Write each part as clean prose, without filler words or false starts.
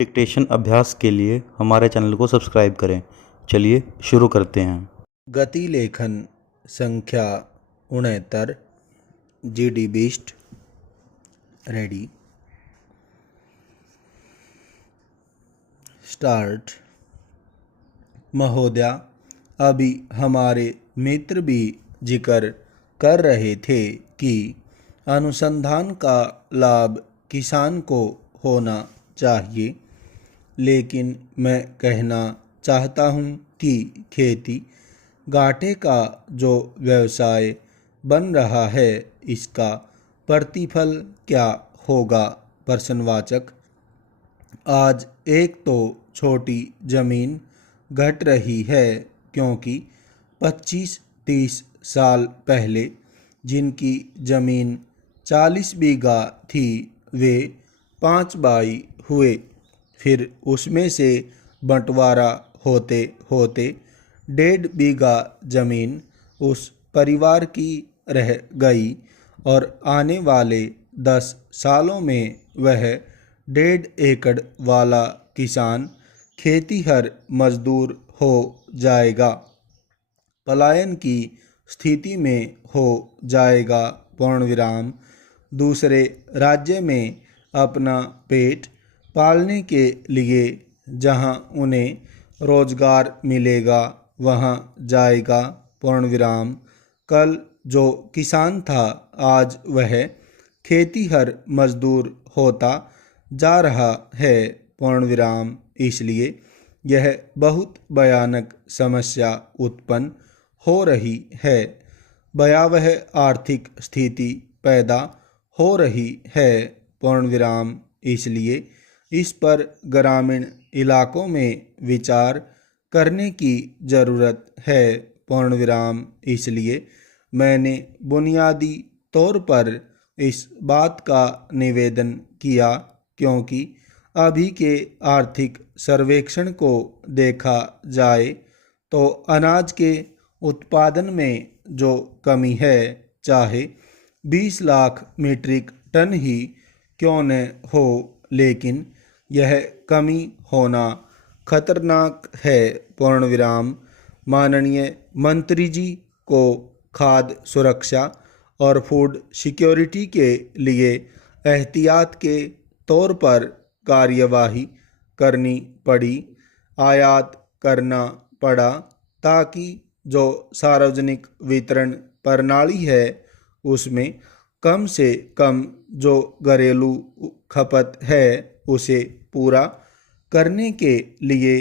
Dictation अभ्यास के लिए हमारे चैनल को सब्सक्राइब करें। चलिए शुरू करते हैं। गति लेखन संख्या 69 GD बीस्ट रेडी स्टार्ट। महोदया, अभी हमारे मित्र भी जिक्र कर रहे थे कि अनुसंधान का लाभ किसान को होना चाहिए, लेकिन मैं कहना चाहता हूँ कि खेती घाटे का जो व्यवसाय बन रहा है, इसका प्रतिफल क्या होगा? प्रश्नवाचक। आज एक तो छोटी जमीन घट रही है, क्योंकि 25-30 साल पहले जिनकी जमीन 40 बीघा थी, वे 5 बाई हुए। फिर उसमें से बंटवारा होते होते 1.5 बीघा जमीन उस परिवार की रह गई और आने वाले 10 सालों में वह 1.5 एकड़ वाला किसान खेतीहर मजदूर हो जाएगा, पलायन की स्थिति में हो जाएगा। पूर्णविराम। दूसरे राज्य में अपना पेट पालने के लिए जहां उन्हें रोजगार मिलेगा, वहां जाएगा। पूर्णविराम। कल जो किसान था, आज वह खेतीहर मजदूर होता जा रहा है। पूर्णविराम। इसलिए यह बहुत भयानक समस्या उत्पन्न हो रही है, भयावह आर्थिक स्थिति पैदा हो रही है। पूर्णविराम। इसलिए इस पर ग्रामीण इलाकों में विचार करने की ज़रूरत है। पूर्णविराम। इसलिए मैंने बुनियादी तौर पर इस बात का निवेदन किया, क्योंकि अभी के आर्थिक सर्वेक्षण को देखा जाए तो अनाज के उत्पादन में जो कमी है, चाहे 20 लाख मीट्रिक टन ही क्यों न हो, लेकिन यह कमी होना खतरनाक है। पूर्णविराम। माननीय मंत्री जी को खाद्य सुरक्षा और फूड सिक्योरिटी के लिए एहतियात के तौर पर कार्यवाही करनी पड़ी, आयात करना पड़ा, ताकि जो सार्वजनिक वितरण प्रणाली है, उसमें कम से कम जो घरेलू खपत है, उसे पूरा करने के लिए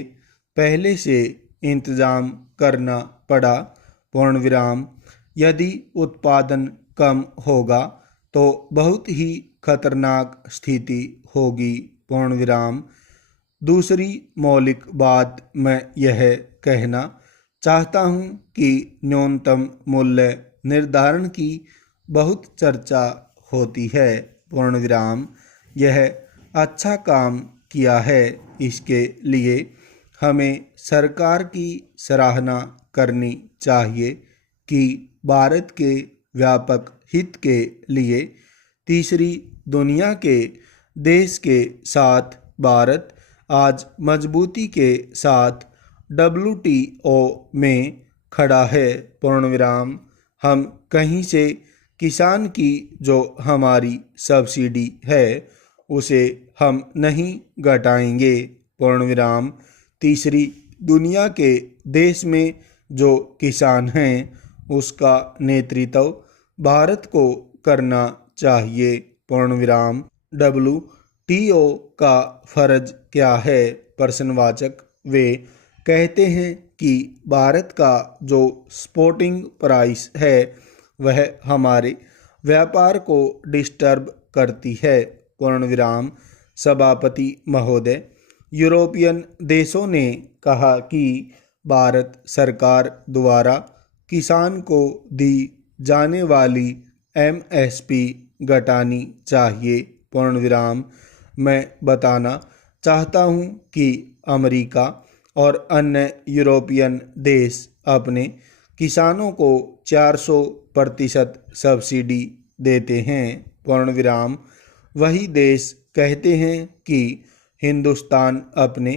पहले से इंतजाम करना पड़ा। पूर्णविराम। यदि उत्पादन कम होगा तो बहुत ही खतरनाक स्थिति होगी। पूर्णविराम। दूसरी मौलिक बात मैं यह कहना चाहता हूँ कि न्यूनतम मूल्य निर्धारण की बहुत चर्चा होती है। पूर्णविराम। यह अच्छा काम किया है, इसके लिए हमें सरकार की सराहना करनी चाहिए कि भारत के व्यापक हित के लिए तीसरी दुनिया के देश के साथ भारत आज मजबूती के साथ WTO में खड़ा है। पूर्णविराम। हम कहीं से किसान की जो हमारी सब्सिडी है, उसे हम नहीं घटाएंगे। पूर्णविराम। तीसरी दुनिया के देश में जो किसान हैं, उसका नेतृत्व भारत को करना चाहिए। पूर्णविराम। WTO का फर्ज क्या है? प्रश्नवाचक। वे कहते हैं कि भारत का जो सपोर्टिंग प्राइस है, वह हमारे व्यापार को डिस्टर्ब करती है। पूर्णविराम। सभापति महोदय, यूरोपियन देशों ने कहा कि भारत सरकार द्वारा किसान को दी जाने वाली MSP घटानी चाहिए। पूर्णविराम। मैं बताना चाहता हूँ कि अमेरिका और अन्य यूरोपियन देश अपने किसानों को 400% सब्सिडी देते हैं। पूर्णविराम। वही देश कहते हैं कि हिंदुस्तान अपने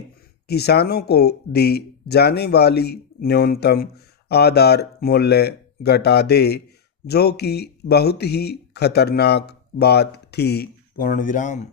किसानों को दी जाने वाली न्यूनतम आधार मूल्य घटा दे, जो कि बहुत ही खतरनाक बात थी। पूर्ण विराम।